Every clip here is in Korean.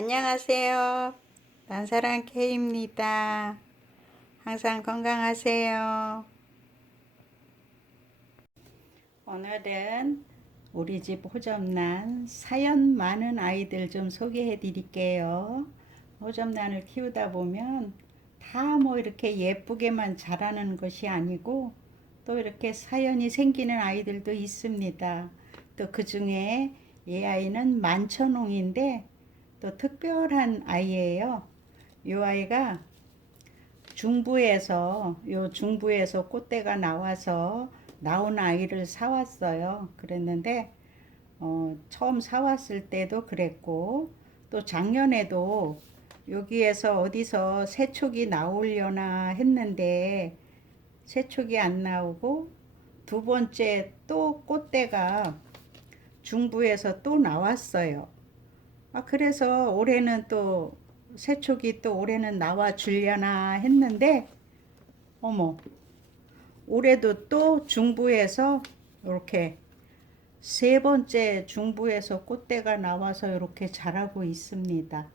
안녕하세요. 난사랑 K입니다. 항상 건강하세요. 오늘은 우리 집 호접란 사연 많은 아이들 좀 소개해 드릴게요. 호접란을 키우다 보면 다 뭐 이렇게 예쁘게만 자라는 것이 아니고 또 이렇게 사연이 생기는 아이들도 있습니다. 또 그 중에 이 아이는 만천홍인데 또 특별한 아이예요. 이 아이가 중부에서 요 중부에서 꽃대가 나와서 나온 아이를 사왔어요. 그랬는데 어, 처음 사왔을 때도 그랬고 또 작년에도 여기에서 어디서 새촉이 나오려나 했는데 새촉이 안 나오고 두 번째 또 꽃대가 중부에서 또 나왔어요. 아, 그래서 올해는 또 새촉이 또 올해는 나와 주려나 했는데 어머 올해도 또 중부에서 이렇게 세 번째 중부에서 꽃대가 나와서 이렇게 자라고 있습니다.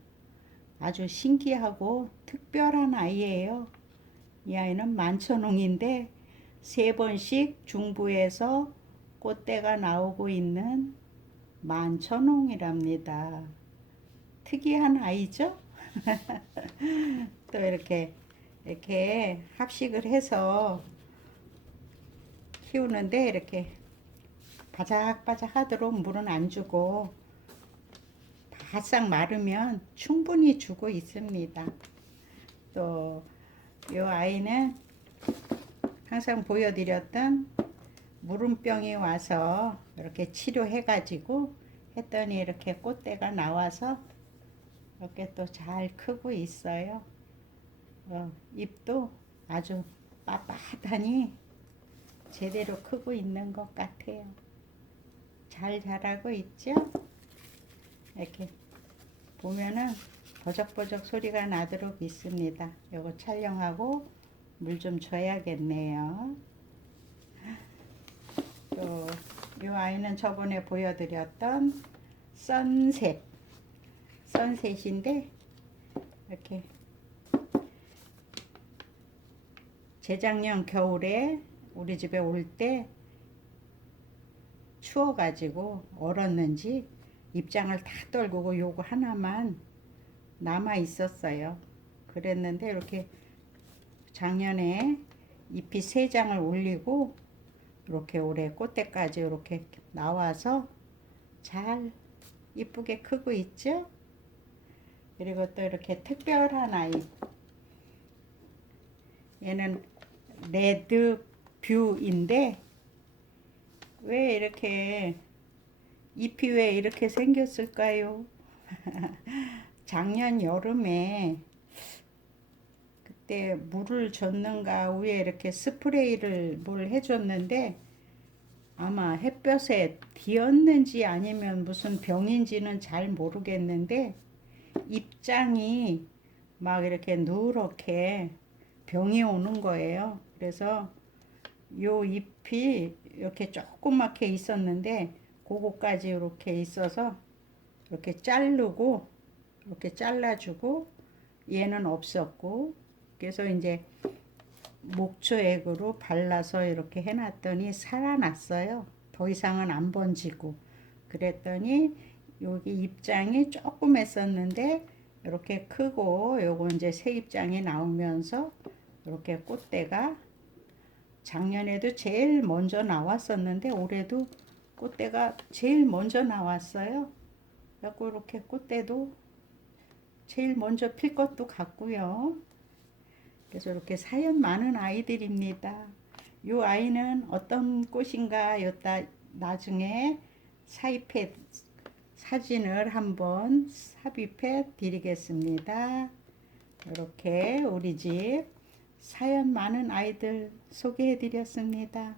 아주 신기하고 특별한 아이예요. 이 아이는 만천홍인데 세 번씩 중부에서 꽃대가 나오고 있는 만천홍이랍니다. 특이한 아이죠? 또 이렇게 이렇게 합식을 해서 키우는데 이렇게 바작바작 하도록 물은 안 주고 바싹 마르면 충분히 주고 있습니다. 또 이 아이는 항상 보여드렸던 물음병이 와서 이렇게 치료해가지고 했더니 이렇게 꽃대가 나와서 이렇게 또 잘 크고 있어요. 어, 잎도 아주 빳빳하니 제대로 크고 있는 것 같아요. 잘 자라고 있죠? 이렇게 보면은 버적버적 소리가 나도록 있습니다. 요거 촬영하고 물 좀 줘야겠네요. 또이 아이는 저번에 보여드렸던 선셋 선셋인데 이렇게 재작년 겨울에 우리 집에 올 때 추워가지고 얼었는지 입장을 다 떨구고 요거 하나만 남아 있었어요. 그랬는데 이렇게 작년에 잎이 세 장을 올리고 이렇게 올해 꽃대까지 이렇게 나와서 잘 이쁘게 크고 있죠? 그리고 또 이렇게 특별한 아이. 얘는 레드 뷰인데 왜 이렇게 잎이 왜 이렇게 생겼을까요? 작년 여름에 그때 물을 줬는가 위에 이렇게 스프레이를 뭘 해줬는데 아마 햇볕에 뒤었는지 아니면 무슨 병인지는 잘 모르겠는데 입장이 막 이렇게 누렇게 병이 오는 거예요. 그래서 요 잎이 이렇게 조그맣게 있었는데 그거까지 이렇게 있어서 이렇게 자르고 이렇게 잘라주고 얘는 없었고 그래서 이제 목초액으로 발라서 이렇게 해놨더니 살아났어요. 더 이상은 안 번지고 그랬더니 여기 입장이 조금 했었는데 이렇게 크고 요거 이제 새 입장이 나오면서 이렇게 꽃대가 작년에도 제일 먼저 나왔었는데 올해도 꽃대가 제일 먼저 나왔어요. 그래고 이렇게 꽃대도 제일 먼저 필 것도 같고요. 그래서 이렇게 사연 많은 아이들입니다. 이 아이는 어떤 꽃인가 요따 나중에 사입해 사진을 한번 삽입해 드리겠습니다. 이렇게 우리 집 사연 많은 아이들 소개해 드렸습니다.